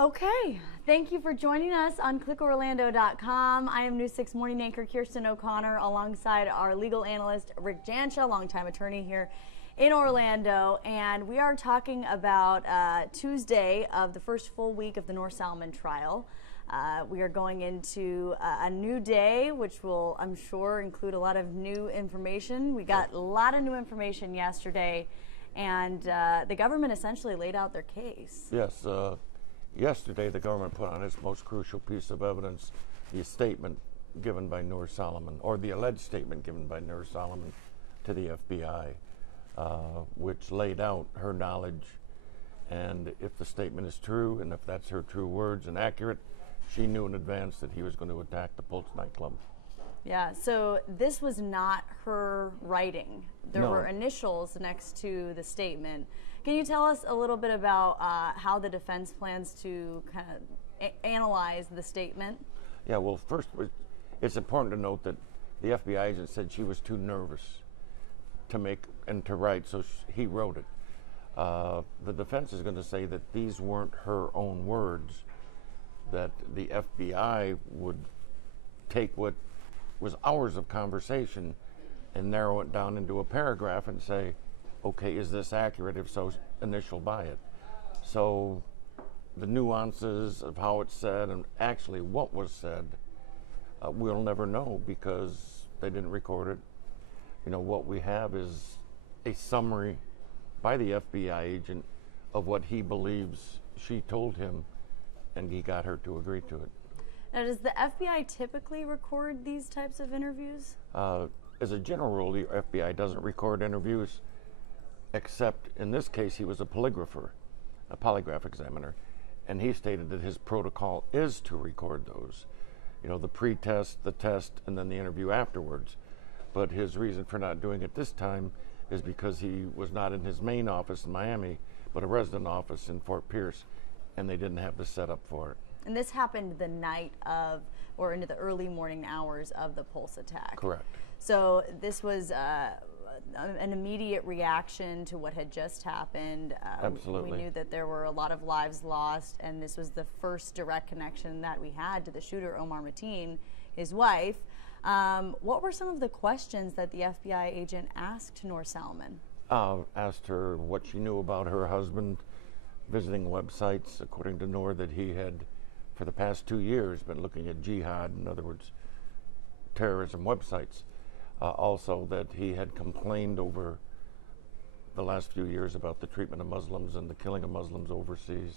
Okay, thank you for joining us on clickorlando.com. I am News 6 morning anchor Kirsten O'Connor alongside our legal analyst Rick Jansha, longtime attorney here in Orlando, and we are talking about Tuesday of the first full week of the North Salmon trial. We are going into a new day, which will, I'm sure, include a lot of new information. We got a lot of new information yesterday, and the government essentially laid out their case. Yes. Yesterday, the government put on its most crucial piece of evidence, the statement given by Noor Solomon, or the alleged statement given by Noor Solomon to the FBI, which laid out her knowledge. And if the statement is true, and if that's her true words and accurate, she knew in advance that he was going to attack the Pulse nightclub. Yeah, so this was not her writing. There were initials next to the statement. Can you tell us a little bit about how the defense plans to kind of analyze the statement? Yeah, well, first, it's important to note that the FBI agent said she was too nervous to make and to write, so he wrote it. The defense is going to say that these weren't her own words, that the FBI would take what was hours of conversation and narrow it down into a paragraph and say, okay, is this accurate? If so, initial by it. So the nuances of how it's said and actually what was said, we'll never know because they didn't record it. You know, what we have is a summary by the FBI agent of what he believes she told him, and he got her to agree to it. Now, does the FBI typically record these types of interviews? As a general rule, the FBI doesn't record interviews, except in this case, he was a polygrapher, a polygraph examiner, and he stated that his protocol is to record those. You know, the pre-test, the test, and then the interview afterwards. But his reason for not doing it this time is because he was not in his main office in Miami, but a resident office in Fort Pierce, and they didn't have the setup for it. And this happened the night of, or into the early morning hours of the Pulse attack. Correct. So this was an immediate reaction to what had just happened. Absolutely. We knew that there were a lot of lives lost, and this was the first direct connection that we had to the shooter, Omar Mateen, his wife. What were some of the questions that the FBI agent asked Noor Salomon? Asked her what she knew about her husband, visiting websites, according to Noor, that he had, for the past 2 years, been looking at jihad, in other words, terrorism websites. Also that he had complained over the last few years about the treatment of Muslims and the killing of Muslims overseas.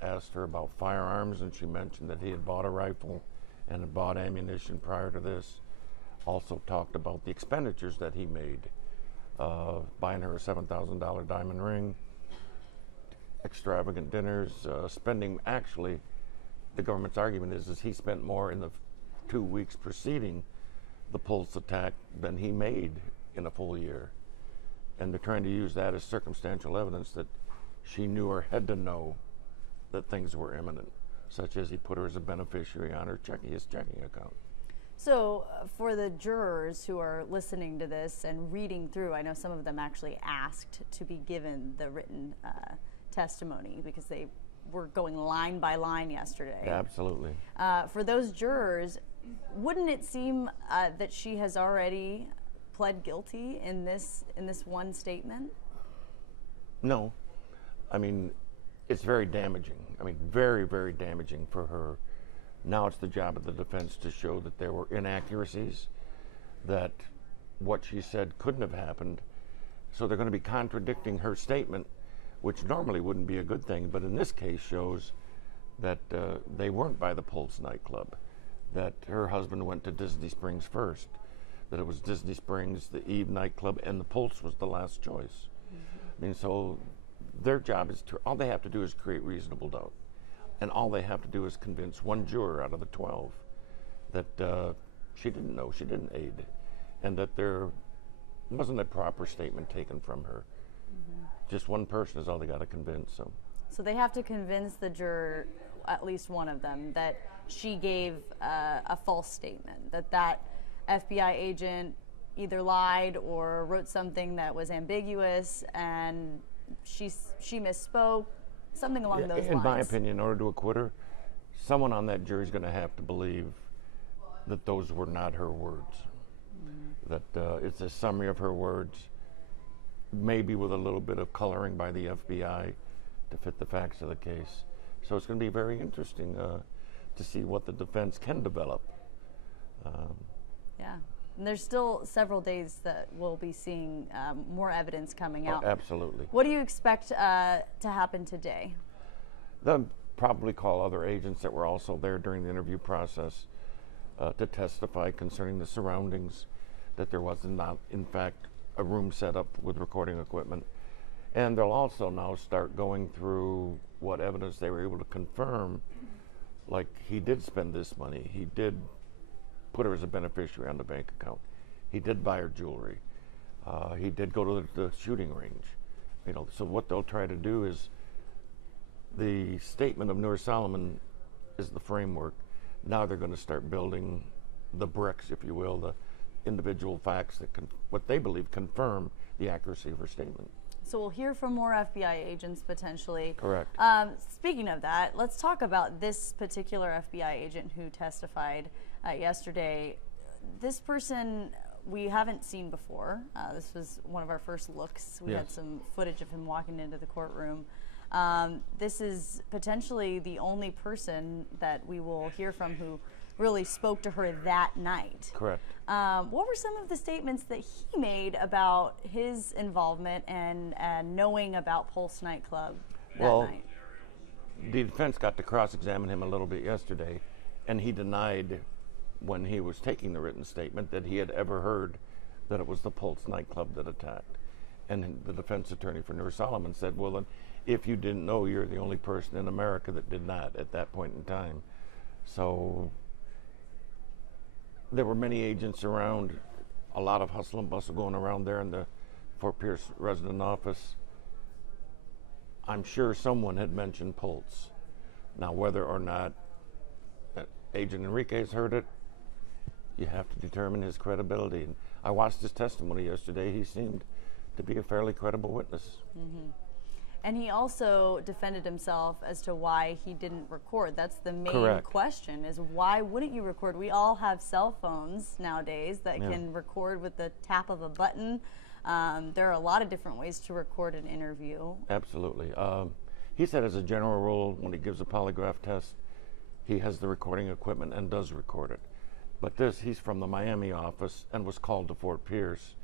Asked her about firearms, and she mentioned that he had bought a rifle and had bought ammunition prior to this. Also talked about the expenditures that he made, buying her a $7,000 diamond ring, extravagant dinners, spending. Actually, the government's argument is he spent more in the 2 weeks preceding the Pulse attack than he made in a full year. And they're trying to use that as circumstantial evidence that she knew or had to know that things were imminent, such as he put her as a beneficiary on his checking account. So for the jurors who are listening to this and reading through, I know some of them actually asked to be given the written testimony because they were going line by line yesterday. Yeah, absolutely. For those jurors, wouldn't it seem that she has already pled guilty in this one statement? No. I mean, it's very damaging. I mean, very, very damaging for her. Now it's the job of the defense to show that there were inaccuracies, that what she said couldn't have happened. So they're going to be contradicting her statement, which normally wouldn't be a good thing, but in this case shows that they weren't by the Pulse nightclub, that her husband went to Disney Springs first, that it was Disney Springs, the Eve nightclub, and the Pulse was the last choice. I mean, so their job is all they have to do is create reasonable doubt. And all they have to do is convince one juror out of the 12 that she didn't know, she didn't aid, and that there wasn't a proper statement taken from her. Just one person is all they got to convince. So they have to convince the juror, at least one of them, that she gave a false statement, that FBI agent either lied or wrote something that was ambiguous, and she misspoke, something along those lines. In my opinion, in order to acquit her, someone on that jury is going to have to believe that those were not her words. That it's a summary of her words, maybe with a little bit of coloring by the FBI to fit the facts of the case. So it's going to be very interesting to see what the defense can develop. Yeah. And there's still several days that we'll be seeing more evidence coming out. Absolutely. What do you expect to happen today? They'll probably call other agents that were also there during the interview process to testify concerning the surroundings, that there was not, in fact, a room set up with recording equipment. And they'll also now start going through what evidence they were able to confirm, like he did spend this money, he did put her as a beneficiary on the bank account, he did buy her jewelry, he did go to the shooting range. You know, so what they'll try to do is, the statement of Noor Solomon is the framework. Now they're going to start building the bricks, if you will, the individual facts that what they believe confirm the accuracy of her statement. So we'll hear from more FBI agents potentially. Correct. Speaking of that, let's talk about this particular FBI agent who testified yesterday. This person we haven't seen before. This was one of our first looks. We had some footage of him walking into the courtroom. This is potentially the only person that we will hear from who really spoke to her that night. Correct. What were some of the statements that he made about his involvement and knowing about Pulse nightclub that night? The defense got to cross-examine him a little bit yesterday, and he denied when he was taking the written statement that he had ever heard that it was the Pulse nightclub that attacked. And the defense attorney for Noor Solomon said, well, then, if you didn't know, you're the only person in America that did not at that point in time. So there were many agents around, a lot of hustle and bustle going around there in the Fort Pierce resident office. I'm sure someone had mentioned Pulse. Now, whether or not Agent Enriquez heard it, you have to determine his credibility. And I watched his testimony yesterday. He seemed to be a fairly credible witness. Mm-hmm. And he also defended himself as to why he didn't record. That's the main question, is why wouldn't you record? We all have cell phones nowadays that can record with the tap of a button. There are a lot of different ways to record an interview. Absolutely. He said as a general rule, when he gives a polygraph test, he has the recording equipment and does record it. But he's from the Miami office and was called to Fort Pierce.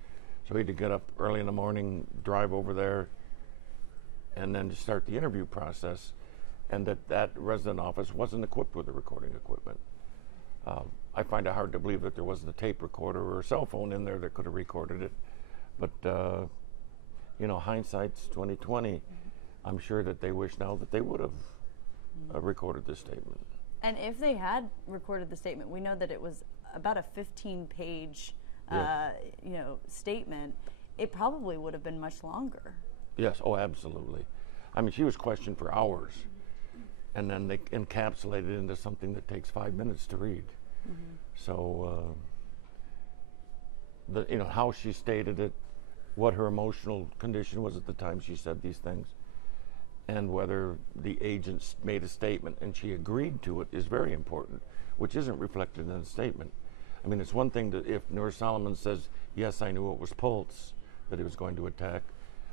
So he had to get up early in the morning, drive over there, and then to start the interview process, and that resident office wasn't equipped with the recording equipment. I find it hard to believe that there wasn't a tape recorder or a cell phone in there that could have recorded it. But you know, hindsight's 20/20. I'm sure that they wish now that they would have recorded this statement. And if they had recorded the statement, we know that it was about a 15-page, statement. It probably would have been much longer. Yes, oh, absolutely. I mean, she was questioned for hours, and then they encapsulated it into something that takes 5 minutes to read. Mm-hmm. So, how she stated it, what her emotional condition was at the time she said these things, and whether the agents made a statement and she agreed to it is very important, which isn't reflected in the statement. I mean, it's one thing that if Noor Solomon says, yes, I knew it was Pulse that he was going to attack,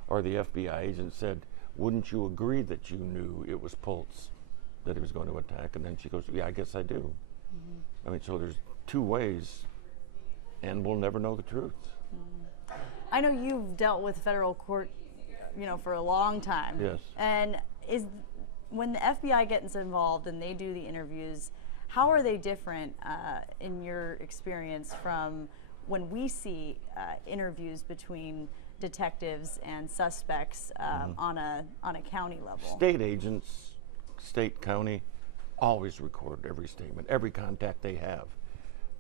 or the FBI agent said, wouldn't you agree that you knew it was Pulse that he was going to attack? And then she goes, yeah, I guess I do. Mm-hmm. I mean, so there's two ways, and we'll never know the truth. Mm. I know you've dealt with federal court, for a long time. Yes. And when the FBI gets involved and they do the interviews, how are they different in your experience from when we see interviews between detectives and suspects on a county level? State agents, state, county, always record every statement, every contact they have.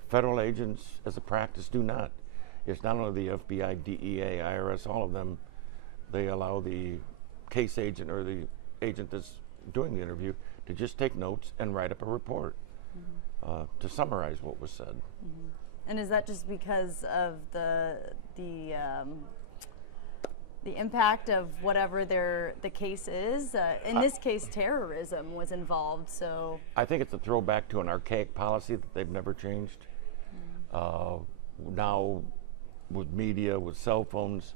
Federal agents, as a practice, do not. It's not only the FBI, DEA, IRS, all of them, they allow the case agent or the agent that's doing the interview to just take notes and write up a report to summarize what was said. And is that just because of the the impact of whatever the case is. In this case, terrorism was involved. So I think it's a throwback to an archaic policy that they've never changed. Now, with media, with cell phones,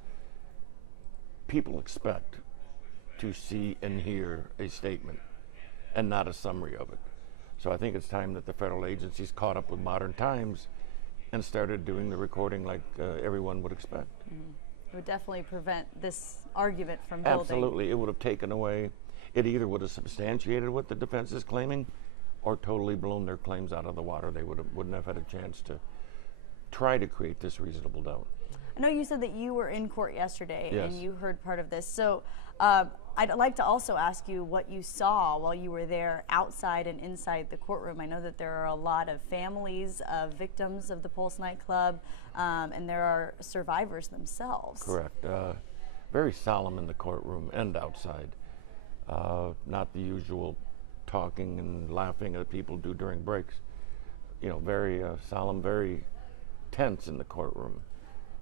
people expect to see and hear a statement and not a summary of it. So I think it's time that the federal agencies caught up with modern times and started doing the recording like everyone would expect. It would definitely prevent this argument from building. Absolutely. It would have taken away, it either would have substantiated what the defense is claiming or totally blown their claims out of the water. They wouldn't have had a chance to try to create this reasonable doubt. I know you said that you were in court yesterday. Yes. And you heard part of this. So I'd like to also ask you what you saw while you were there outside and inside the courtroom. I know that there are a lot of families of victims of the Pulse nightclub, and there are survivors themselves. Correct. Very solemn in the courtroom and outside. Not the usual talking and laughing that people do during breaks. You know, very solemn, very tense in the courtroom,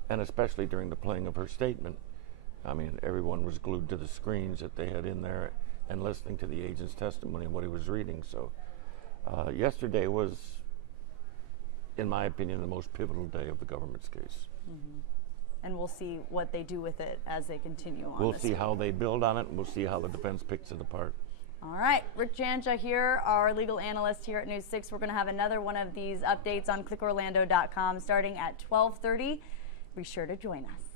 and especially during the playing of her statement. I mean, everyone was glued to the screens that they had in there and listening to the agent's testimony and what he was reading. So yesterday was, in my opinion, the most pivotal day of the government's case. Mm-hmm. And we'll see what they do with it as they continue on. We'll see how they build on it, and we'll see how the defense picks it apart. All right, Rick Jancha here, our legal analyst here at News 6. We're going to have another one of these updates on clickorlando.com starting at 12:30. Be sure to join us.